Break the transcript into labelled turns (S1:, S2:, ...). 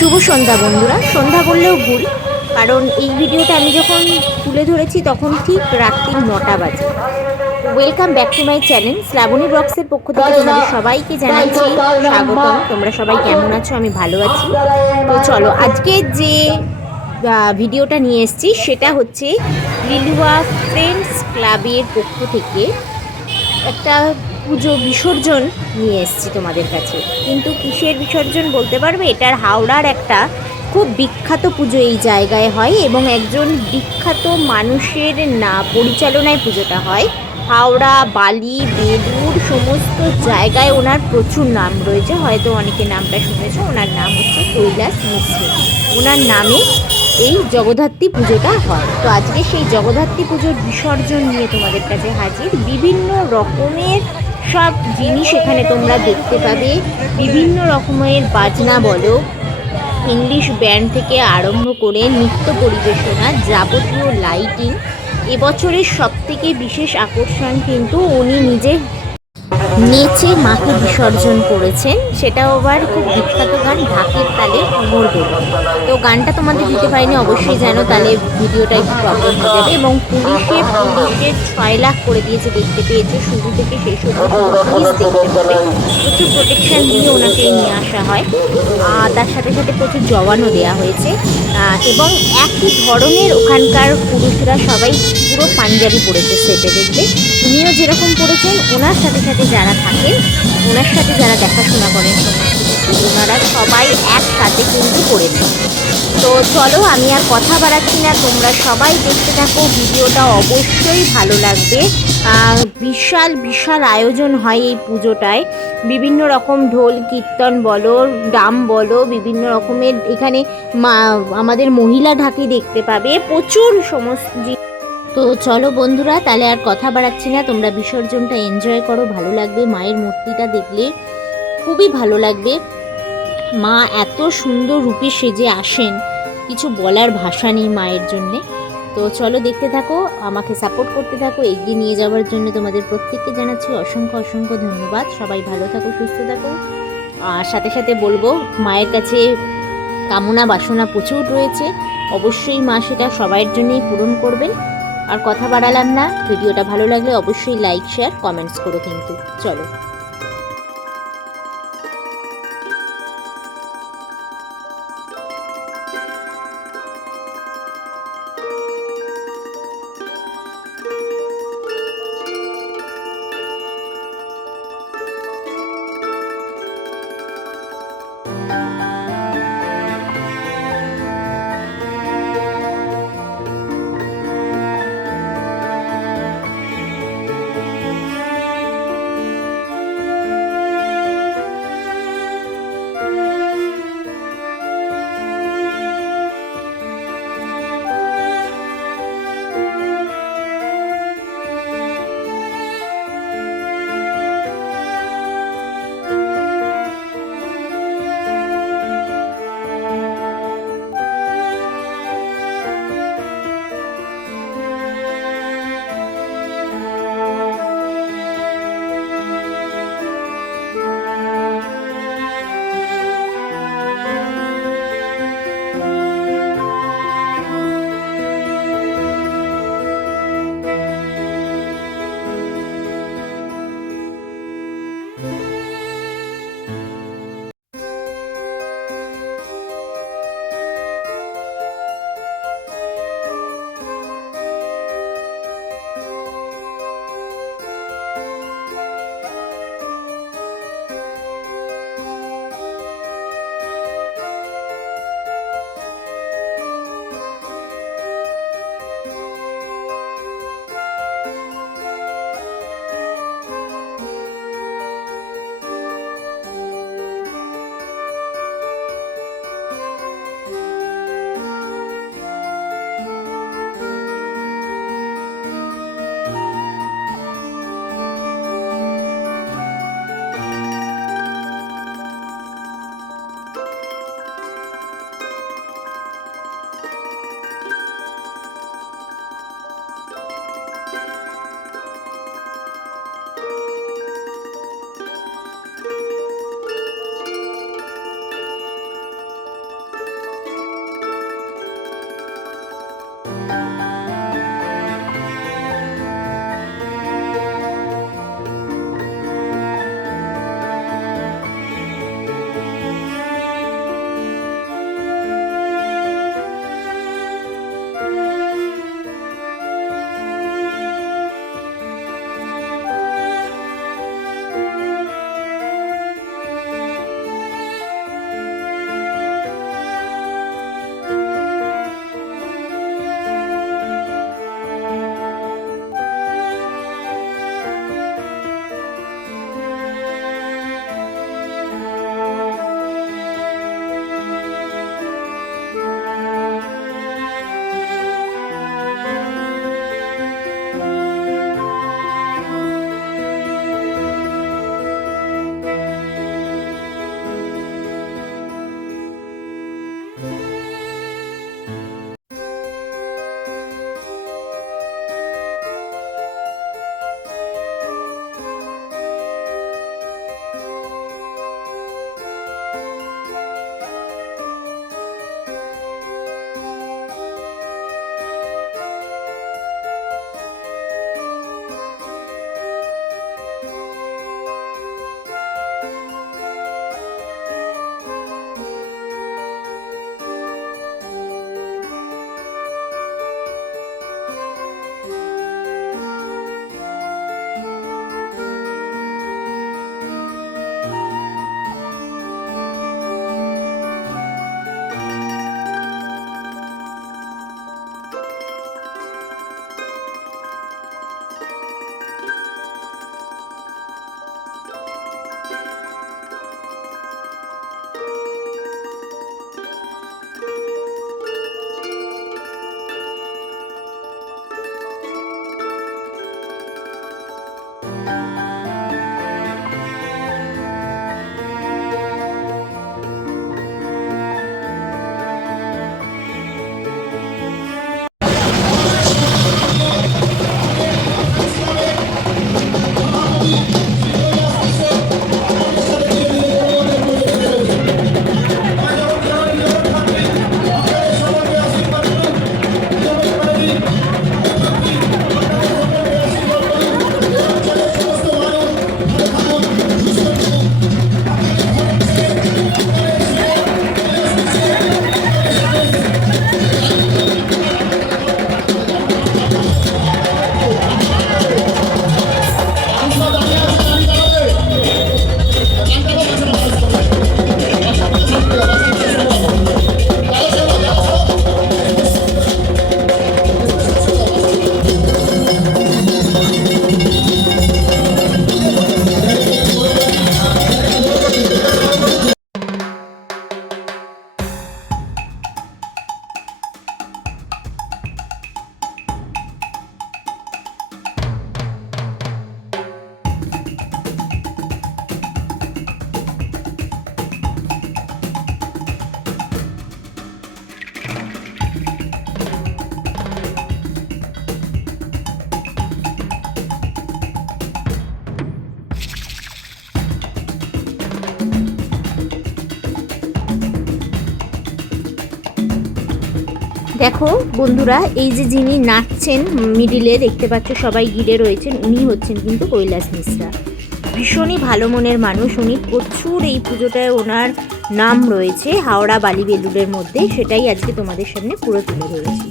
S1: শুভ সন্ধ্যা বন্ধুরা। সন্ধ্যা বললেও ভুল কারণ এই ভিডিওটা আমি যখন তুলে ধরেছি তখন ঠিক রাত্রি নটা বাজে। Welcome back to my channel Shrabani ব্লগসের পক্ষ থেকে তোমাদের সবাইকে জানাচ্ছি স্বাগতম। তোমরা সবাই কেমন আছো? আমি ভালো আছি। তো চলো আজকে যে ভিডিওটা নিয়ে এসেছি সেটা হচ্ছে লিলুয়া ফ্রেন্ডস ক্লাবের পক্ষ থেকে একটা পুজো বিসর্জন নিয়ে এসেছি তোমাদের কাছে। কিন্তু কিসের বিসর্জন বলতে পারবে? এটার হাওড়ার একটা খুব বিখ্যাত পুজো এই জায়গায় হয় এবং একজন বিখ্যাত মানুষের না পরিচালনায় পুজোটা হয়। হাওড়া, বালি বেলুর সমস্ত জায়গায় ওনার প্রচুর নাম রয়েছে। হয়তো অনেকে নামটা শুনেছো, ওনার নাম হচ্ছে কৈলাস মিশ্র। ওনার নামে এই জগদ্ধাত্রী পুজোটা হয়। তো আজকে সেই জগদ্ধাত্রী পুজোর বিসর্জন নিয়ে তোমাদের কাছে হাজির। বিভিন্ন রকমের সব জিনিস এখানে তোমরা দেখতে পাবে। বিভিন্ন রকমের বাজনা বলো। ইংলিশ ব্যান্ড থেকে আরম্ভ করে নৃত্য পরিবেশনা, যাবতীয় লাইটিং এবছরের সবথেকে বিশেষ আকর্ষণ কিন্তু উনি নিজে নেচে মাকে বিসর্জন করেছেন সেটাও আবার খুব বিখ্যাত গান ঢাকের তালে কোমর দেব। তো গানটা তোমাদের দিতে পারিনি অবশ্যই জানো তাহলে ভিডিওটা একটু প্রবলেম হয়ে যাবে এবং পুলিশে পুলিশের ছয় লাখ করে দিয়েছে দেখতে পেয়েছে শুরু থেকে শেষ অবধি। দেখতে প্রচুর প্রোটেকশন দিয়ে ওনাকে নিয়ে আসা হয়। আহ, তার সাথে সাথে প্রচুর জওয়ানও দেওয়া হয়েছে। এবং একই ধরনের ওখানকার পুরুষরা সবাই পুরো পাঞ্জাবি পরেছে সেটে দেখবে উনিও যেরকম পড়েছেন, ওনার সাথে সাথে যারা থাকেন, ওনার সাথে যারা দেখাশোনা করেন, ওনারা সবাই একসাথে কিন্তু করেছেন তো চলো, আমি আর কথা বাড়াচ্ছি না, তোমরা সবাই দেখতে থাকো, ভিডিওটা অবশ্যই ভালো লাগবে। বিশাল বিশাল আয়োজন হয় এই পুজোটায়। বিভিন্ন রকম ঢোল, কীর্তন বলো ডাম বলো, বিভিন্ন রকমের এখানে আমাদের মহিলা ঢাকি দেখতে পাবে। প্রচুর সমস্ত তো চলো বন্ধুরা, তাহলে আর কথা বাড়াচ্ছি না। তোমরা বিসর্জনটা এনজয় করো, ভালো লাগবে। মায়ের মূর্তিটা দেখলে খুবই ভালো লাগবে। মা এত সুন্দর রূপে সেজে আসেন, কিছু বলার ভাষা নেই মায়ের জন্যে। তো চলো দেখতে থাকো, আমাকে সাপোর্ট করতে থাকো, এগিয়ে নিয়ে যাওয়ার জন্য তোমাদের প্রত্যেককে জানাচ্ছি অসংখ্য অসংখ্য ধন্যবাদ। সবাই ভালো থাকো, সুস্থ থাকো। আর সাথে সাথে বলব, মায়ের কাছে কামনা বাসনা প্রচুর রয়েছে। অবশ্যই মা সেটা সবার জন্যই পূরণ করবেন। আর কথা বাড়ালাম না। ভিডিওটা ভালো লাগলে অবশ্যই লাইক শেয়ার কমেন্টস করো কিন্তু। চলো। দেখো, বন্ধুরা, এই যে যিনি নাচছেন, মিডিলে দেখতে পাচ্ছ সবাই ঘিরে রয়েছেন, উনি হচ্ছেন কিন্তু কৈলাস মিশ্রা। ভীষণই ভালো মনের মানুষ উনি, প্রচুর এই পুজোটায় ওনার নাম রয়েছে, হাওড়া বালি বেলুড়ের মধ্যে, সেটাই আজকে তোমাদের সামনে পুরো তুলে ধরেছি।